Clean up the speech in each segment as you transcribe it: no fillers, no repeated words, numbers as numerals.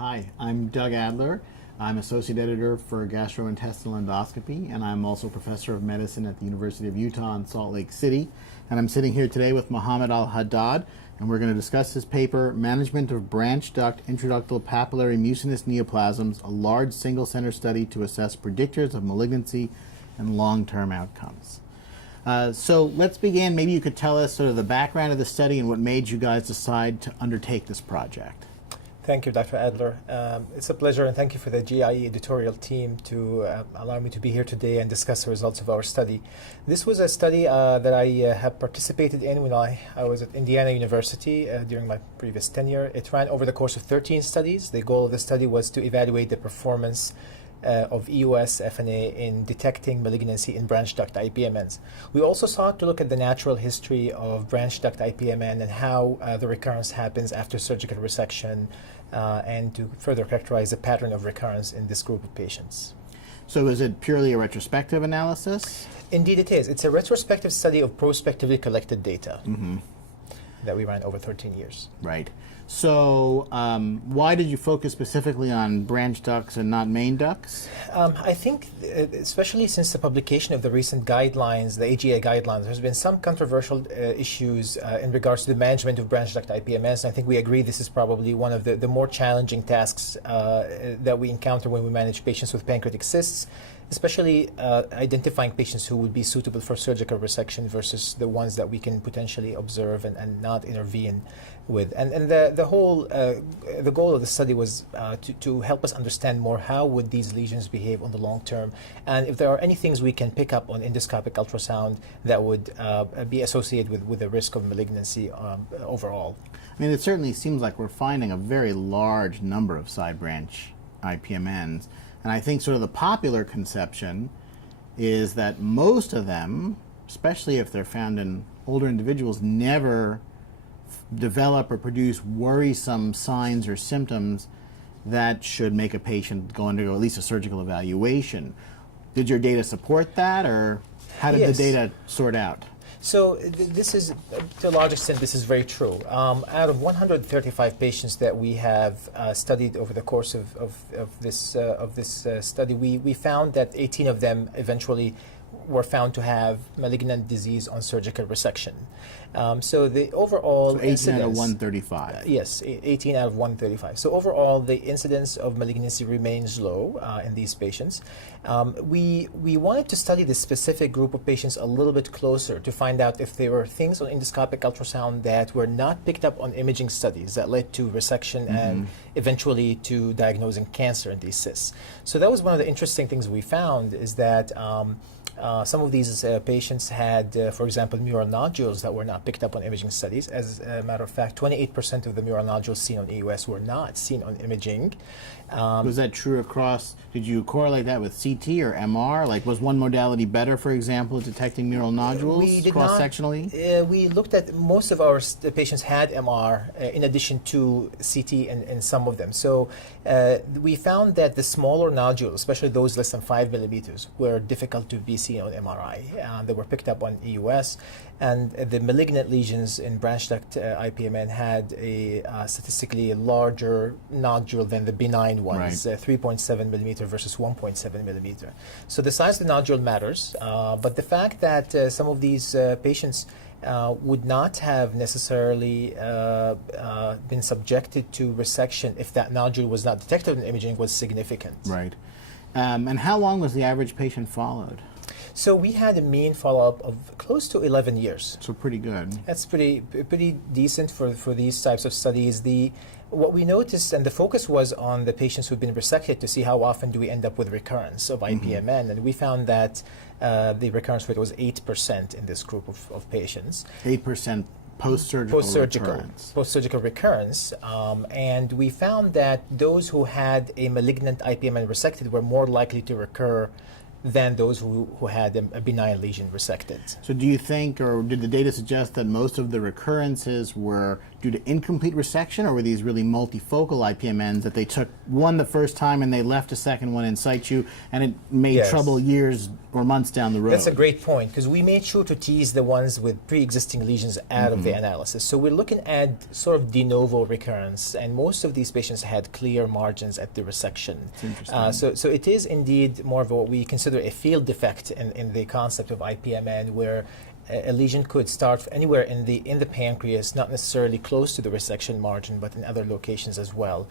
Hi, I'm Doug Adler. I'm Associate Editor for Gastrointestinal Endoscopy, and I'm also Professor of Medicine at the University of Utah in Salt Lake City. And I'm sitting here today with Mohammad Al-Haddad, and we're going to discuss his paper, Management of Branch-Duct Intraductal Papillary Mucinous Neoplasms, a large single-center study to assess predictors of malignancy and long-term outcomes. So let's begin. Maybe you could tell us sort of the background of the study and what made you guys decide to undertake this project. Thank you, Dr. Adler. It's a pleasure, and thank you for the GIE editorial team to allow me to be here today and discuss the results of our study. This was a study that I have participated in when I was at Indiana University during my previous tenure. It ran over the course of 13 studies. The goal of the study was to evaluate the performance of EUS FNA in detecting malignancy in branch duct IPMNs. We also sought to look at the natural history of branch duct IPMN and how the recurrence happens after surgical resection and to further characterize the pattern of recurrence in this group of patients. So is it purely a retrospective analysis? Indeed it is. It's a retrospective study of prospectively collected data that we ran over 13 years. Right. So why did you focus specifically on branch ducts and not main ducts? I think, especially since the publication of the recent guidelines, the AGA guidelines, there's been some controversial issues in regards to the management of branch duct IPMS. And I think we agree this is probably one of the more challenging tasks that we encounter when we manage patients with pancreatic cysts, especially identifying patients who would be suitable for surgical resection versus the ones that we can potentially observe and not intervene with. And the goal of the study was to help us understand more how would these lesions behave on the long term, and if there are any things we can pick up on endoscopic ultrasound that would be associated with the risk of malignancy overall. I mean, it certainly seems like we're finding a very large number of side branch IPMNs. And I think sort of the popular conception is that most of them, especially if they're found in older individuals, never develop or produce worrisome signs or symptoms that should make a patient go undergo at least a surgical evaluation. Did your data support that, or how did the data sort out? So this is, to a large extent, this is very true. Out of 135 patients that we have studied over the course of this study, we found that 18 of them eventually were found to have malignant disease on surgical resection. So the overall 18 out of 135. Yes, 18 out of 135. So overall, the incidence of malignancy remains low in these patients. We wanted to study this specific group of patients a little bit closer to find out if there were things on endoscopic ultrasound that were not picked up on imaging studies that led to resection and eventually to diagnosing cancer in these cysts. So that was one of the interesting things we found, is that some of these patients had, for example, mural nodules that were not picked up on imaging studies. As a matter of fact, 28% of the mural nodules seen on EUS were not seen on imaging. Was that true across, did you correlate that with CT or MR? Like, was one modality better, for example, at detecting mural nodules cross-sectionally? We looked at, most of our patients had MR in addition to CT in some of them. So we found that the smaller nodules, especially those less than 5 millimeters, were difficult to be seen on MRI. They were picked up on EUS. And the malignant lesions in branch duct IPMN had a statistically larger nodule than the benign ones, 3.7 millimeter versus 1.7 millimeter. So the size of the nodule matters, but the fact that some of these patients would not have necessarily been subjected to resection if that nodule was not detected in imaging was significant. Right. And how long was the average patient followed? So we had a mean follow-up of close to 11 years. So pretty good. That's pretty decent for these types of studies. What we noticed, and the focus was on the patients who've been resected to see how often do we end up with recurrence of IPMN, and we found that the recurrence rate was 8% in this group of patients. 8% post-surgical recurrence. And we found that those who had a malignant IPMN resected were more likely to recur than those who had a benign lesion resected. So do you think, or did the data suggest that most of the recurrences were due to incomplete resection, or were these really multifocal IPMNs that they took one the first time and they left a second one in situ, and it made Yes. trouble years or months down the road? That's a great point, because we made sure to tease the ones with pre-existing lesions out of the analysis. So we're looking at sort of de novo recurrence, and most of these patients had clear margins at the resection. So it is indeed more of what we consider a field defect in the concept of IPMN, where a lesion could start anywhere in the pancreas, not necessarily close to the resection margin, but in other locations as well.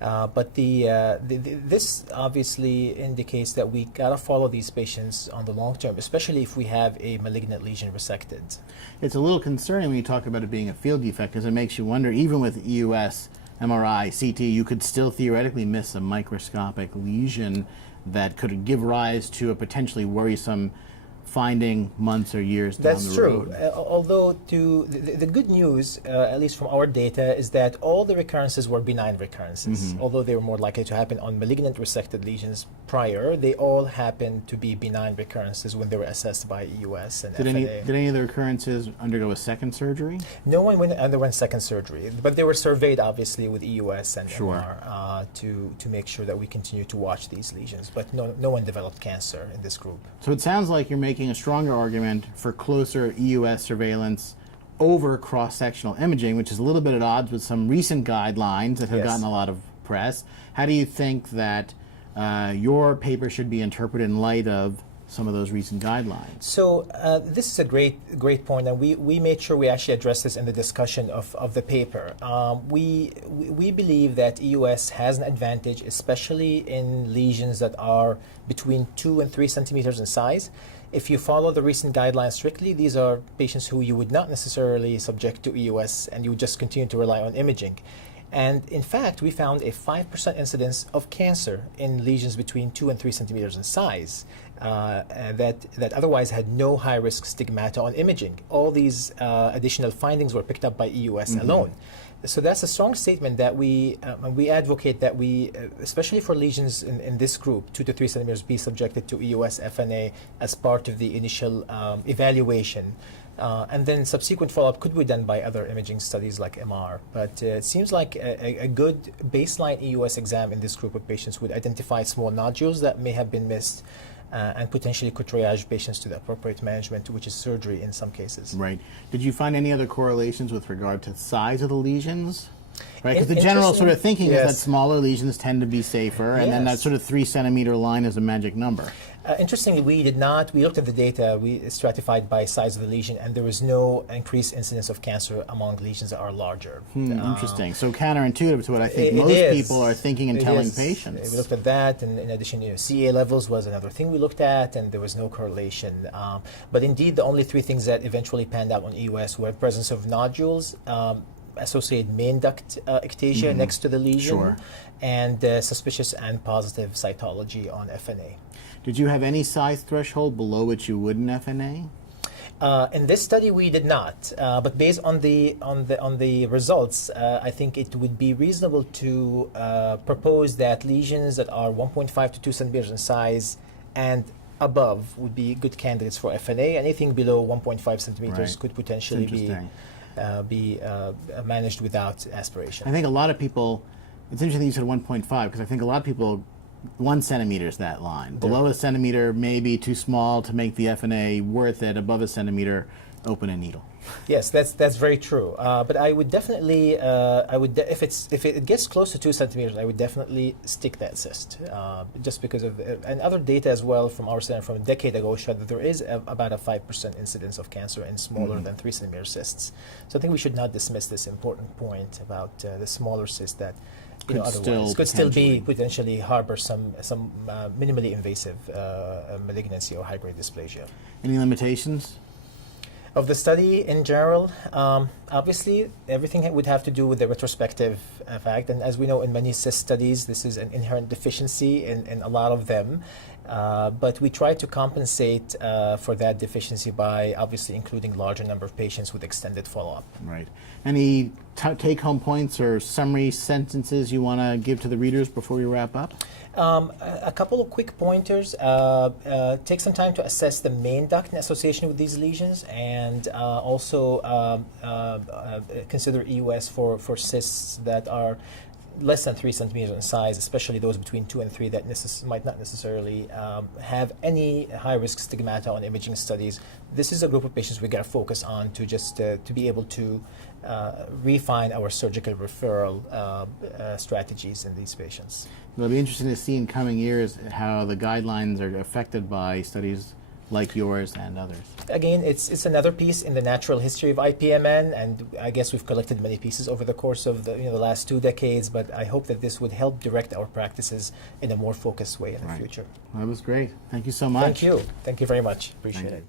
But this obviously indicates that we gotta follow these patients on the long term, especially if we have a malignant lesion resected. It's a little concerning when you talk about it being a field defect, because it makes you wonder, even with EUS, MRI, CT, you could still theoretically miss a microscopic lesion that could give rise to a potentially worrisome finding months or years down That's the true. road. Although the good news, at least from our data, is that all the recurrences were benign recurrences. Although they were more likely to happen on malignant resected lesions prior, they all happened to be benign recurrences when they were assessed by EUS and Did FNA. any of the recurrences undergo a second surgery? No one underwent second surgery, but they were surveyed obviously with EUS and Sure. MR to make sure that we continue to watch these lesions. But no one developed cancer in this group. So it sounds like you're making a stronger argument for closer EUS surveillance over cross-sectional imaging, which is a little bit at odds with some recent guidelines that have Yes. gotten a lot of press. How do you think that your paper should be interpreted in light of some of those recent guidelines? So this is a great point, and we made sure we actually addressed this in the discussion of the paper. We believe that EUS has an advantage, especially in lesions that are between 2 and 3 centimeters in size. If you follow the recent guidelines strictly, these are patients who you would not necessarily subject to EUS, and you would just continue to rely on imaging. And in fact, we found a 5% incidence of cancer in lesions between 2 and 3 centimeters in size that otherwise had no high-risk stigmata on imaging. All these additional findings were picked up by EUS alone. So that's a strong statement that we advocate that we, especially for lesions in this group, 2 to 3 centimeters, be subjected to EUS FNA as part of the initial evaluation. And then subsequent follow-up could be done by other imaging studies like MR. But it seems like a good baseline EUS exam in this group of patients would identify small nodules that may have been missed and potentially could triage patients to the appropriate management, which is surgery in some cases. Right. Did you find any other correlations with regard to the size of the lesions? Right, because the general sort of thinking is that smaller lesions tend to be safer, and then that sort of 3 centimeter line is a magic number. Interestingly, we did not. We looked at the data. We stratified by size of the lesion, and there was no increased incidence of cancer among lesions that are larger. Interesting. So counterintuitive to what I think It most is. people are thinking and It telling is. patients. We looked at that, and in addition, CA levels was another thing we looked at, and there was no correlation. But indeed, the only 3 things that eventually panned out on EUS were the presence of nodules, associated main duct ectasia next to the lesion, and suspicious and positive cytology on FNA. Did you have any size threshold below which you would in FNA? In this study, we did not. But based on the results, I think it would be reasonable to propose that lesions that are 1.5 to 2 centimeters in size and above would be good candidates for FNA. Anything below 1.5 centimeters could potentially be managed without aspiration. I think a lot of people, it's interesting you said 1.5, because I think a lot of people, 1 centimeter is that line. Below a centimeter may be too small to make the FNA worth it. Above a centimeter, open a needle. Yes, that's very true. But I would definitely, if it gets close to 2 centimeters, I would definitely stick that cyst, just because of and other data as well from our center from a decade ago showed that there is about a 5% incidence of cancer in smaller than 3 centimeter cysts. So I think we should not dismiss this important point about the smaller cysts that otherwise could still be potentially harbor some minimally invasive malignancy or high-grade dysplasia. Any limitations? Of the study in general, obviously everything would have to do with the retrospective fact, and as we know in many cyst studies, this is an inherent deficiency in a lot of them, But we try to compensate for that deficiency by obviously including larger number of patients with extended follow-up. Right. Any take-home points or summary sentences you want to give to the readers before we wrap up? A couple of quick pointers. Take some time to assess the main duct in association with these lesions, and also consider EUS for cysts that are less than 3 centimeters in size, especially those between 2 and 3 that might not necessarily have any high-risk stigmata on imaging studies. This is a group of patients we got to focus on to just to be able to refine our surgical referral strategies in these patients. It'll be interesting to see in coming years how the guidelines are affected by studies like yours and others. Again, it's another piece in the natural history of IPMN, and I guess we've collected many pieces over the course of the last 2 decades, but I hope that this would help direct our practices in a more focused way in the future. That was great. Thank you so much. Thank you. Thank you very much. Appreciate it.